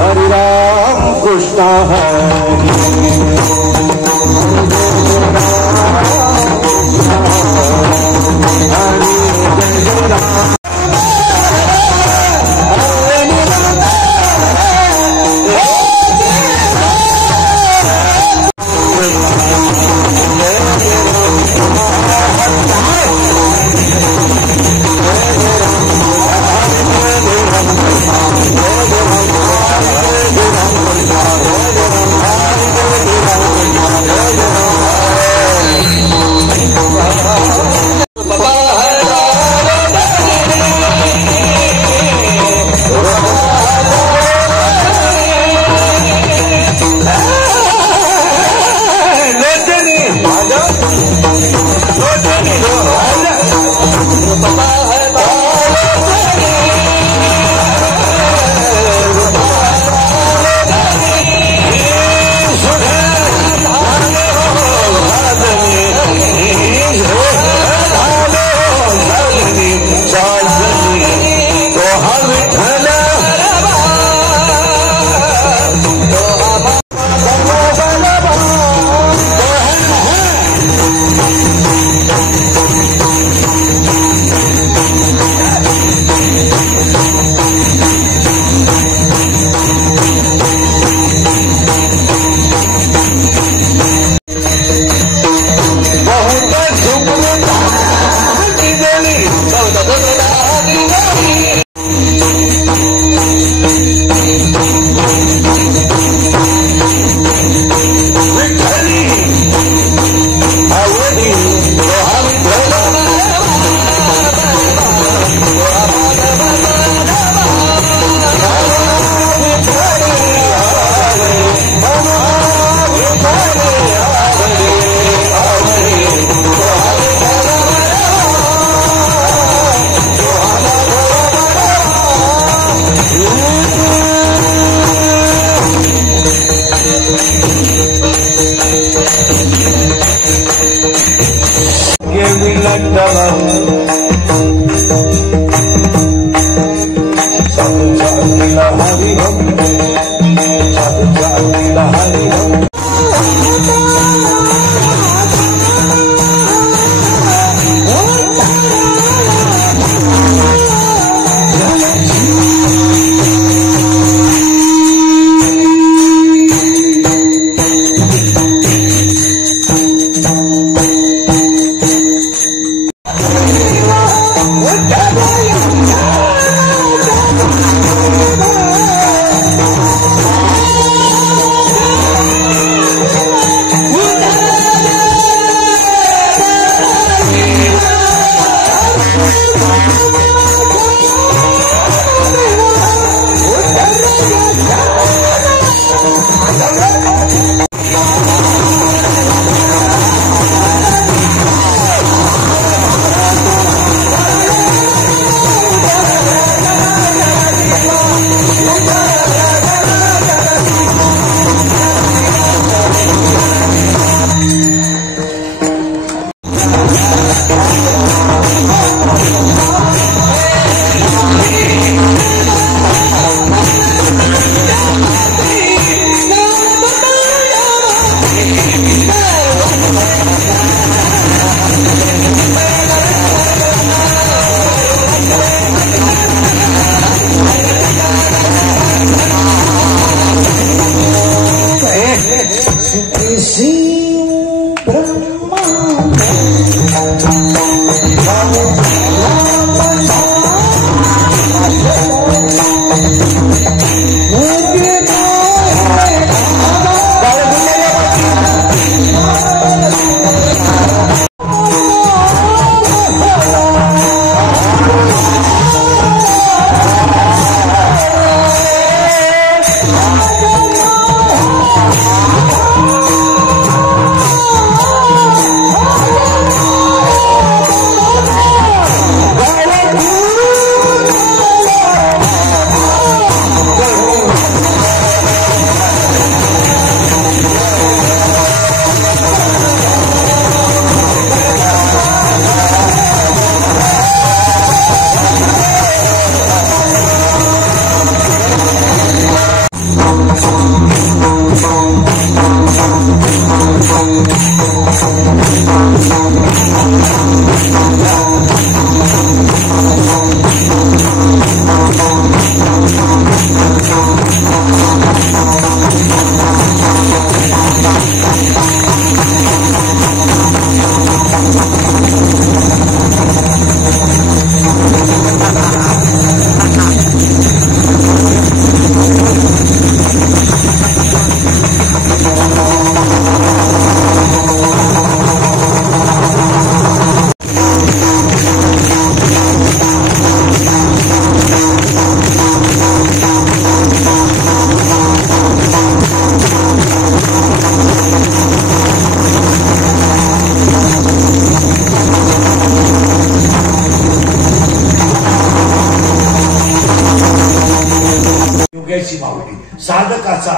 हरे राम कृष्ण माऊली साधकाचा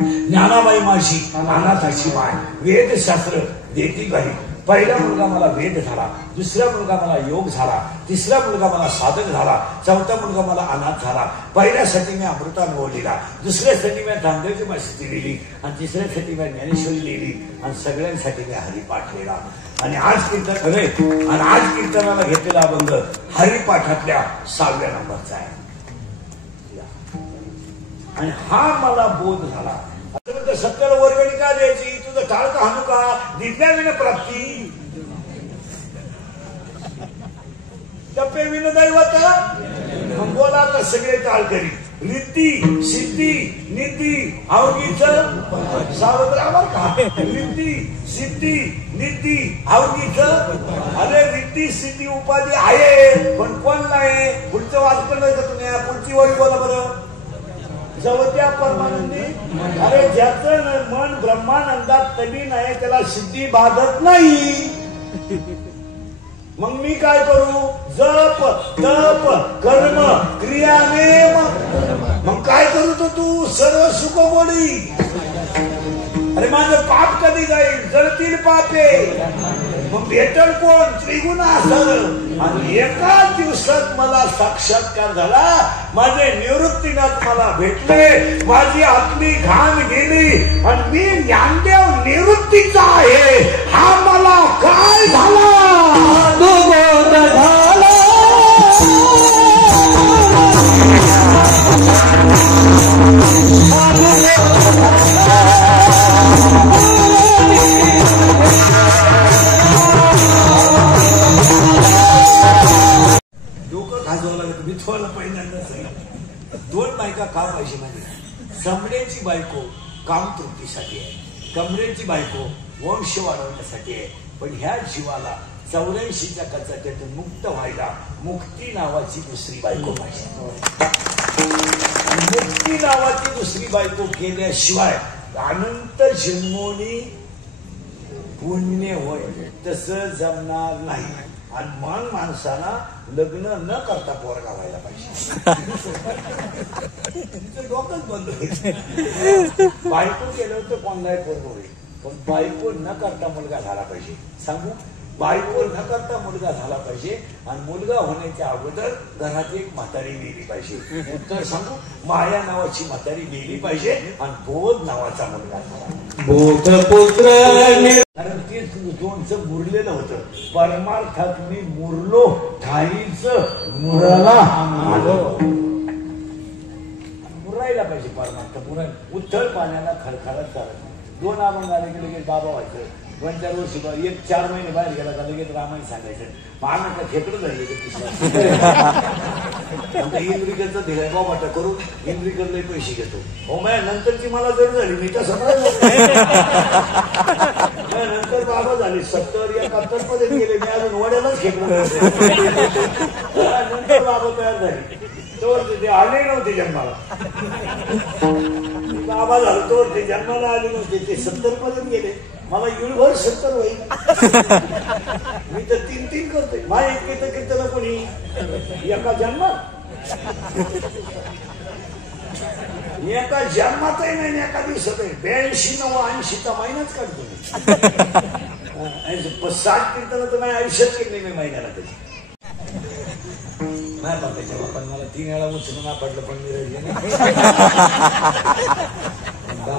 ज्ञानाबाई माशी अनाथाची माय वेदशास्त्र देती काही पहिला मुलगा मला वेद झाला, दुसरा मुलगा मला योग झाला, तिसरा मुलगा मला साधक झाला, चौथा मुलगा मला अनाथ झाला. पहिल्यासाठी मी अमृतानुभव लिहिला, दुसऱ्यासाठी मी तांदळाची माहिती लिहिली आणि तिसऱ्यासाठी मी ज्ञानेश्वरी लिहिली आणि सगळ्यांसाठी मी हरिपाठ लिहिला. आणि आज कीर्तन आणि आज कीर्तनाला घेतलेला अभंग हरिपाठातल्या 6व्या नंबरचा आहे. आणि हा मला बोध झाला. सत्याला वर्गणी का द्यायची, तुझं टाळ का हाणू का, दिल्या विन प्राप्ती टप्पे विन दैवत. मग बोला आता सगळे टाळ करी. रिद्धी सिद्धी निधी अवघीच सावत्रावर का, रिद्धी सिद्धी निधी अवघीच. अरे रिद्धी सिद्धी उपाधी आहे पण कोण नाही. पुढचं वाचलं नाही का तुम्ही, पुढची वळी बोला बरं. जवत्या परमानंदी. अरे ज्याचं मन ब्रह्मानंदात तल्लीन आहे त्याला सिद्धी बाधत नाही. मग मी काय करू, जप तप कर्म क्रियानेम. मग काय करू तो तू सर्व सुखोबोडी. अरे माझं पाप कधी जाईल, जळतील पापे. मग भेटल कोण, त्रिगुण असं. आणि एकाच दिवसात मला साक्षात्कार झाला. माझे निवृत्तीनाथ मला भेटले, माझी आत्मी घाण गेली आणि मी ज्ञानदेव निवृत्तीचा आहे. हा मला काय झाला, बोध झाला. डोकं खाजवावं लागत. मी थोडं पहिल्यांदा सांगितलं 2 बायका का पाहिजे माझी. समड्याची बायको काम तृप्तीसाठी आहे, कमरेची बायको वंश वाढवण्यासाठी आहे. पण ह्या जीवाला 84च्या कचाट्यातून मुक्त व्हायला मुक्ती नावाची दुसरी बायको पाहिजे. मुक्ती नावाची दुसरी बायको केल्याशिवाय अनंत जन्मोनी पुण्य होय तसं जमणार नाही. आणि मग माणसाला लग्न न करता पोरगा व्हायला पाहिजे. डोकंच बंद होईल. बायको केलं तर कोणलाही पोरग होईल, पण बायको न करता मुलगा झाला पाहिजे. सांगू, बायको न करता मुलगा झाला पाहिजे. आणि मुलगा होण्याच्या अगोदर घरात एक म्हातारी लिहिली पाहिजे. तर सांगू, माया नावाची म्हातारी लिहिली पाहिजे आणि बोध नावाचा मुलगा झाला. बोध पुत्र. कारण ते दोनचं मुरलेलं होतं. परमार्थात मी मुरलो, ठाईच मुराला मुरायला पाहिजे. परमार्थ मुरायला. उथळ पाण्याला खडखडत चालत. 2 अभंग आले की लगेच बाबा व्हायचं. 2-4 वर्षी 1-4 महिने बाहेर गेला का लगेच रामायण सांगायचं. महाराष्ट्र खेकडं झाले इंद्रिकरचा दिलाय बाबाटा करून इंद्रिकरला पैसे घेतो. हो माझ्या नंतरची मला जर झाली मी तर समज नंतर बाबा झाले 70-71 मध्ये गेले. मी अजून वड्यालाच खेकडं नंतर बाबा तयार झाले. तर ते आले नव्हते जन्माला. बाबा झालं तर ते जन्माला आले नव्हते. ते 70 पर्यंत गेले. मला युळभर 70 होईल. मी तर 3-3 करतोय. माझ्या इतके कीर्तन कोणी एका जन्मात जन्मातही नाही, एका दिवसात 82-89 महिनाच काढतो. 60 कीर्तन तर माझ्या आयुष्यात केली मी महिन्याला तरी. नाही बघायच्या बापान मला 3 वेळा उचलून आपटलं पण मी राहिले.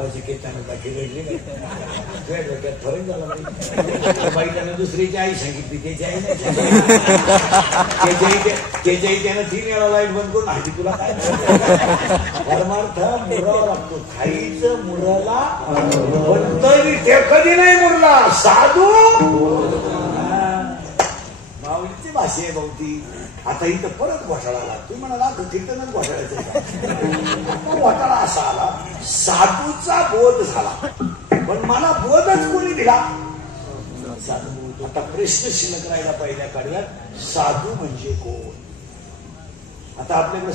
बाबाची केताना बाकी रडली नाही तुझ्या डोक्यात फरक झाला नाही बाई त्यानं दुसरीची आई सांगितली त्याची आई नाही त्याची आई त्यानं 3 वेळा लाईट बंद करून आधी तुला काय परमार्थ मुरावा लागतो खाईचं मुराला पण तरी ते कधी नाही मुरला साधू माऊलीची भाषा आहे बहुती आता इथं परत घोटाळा आला तुम्ही म्हणाला कीर्तनच घोटाळ्याचं घोटाळा असा आला साधूचा बोध झाला पण मला बोधच कोणी दिला साधू आता प्रश्न शिल्लक राहिला पहिल्या काढल्यात साधू म्हणजे कोण आता आपल्याकडे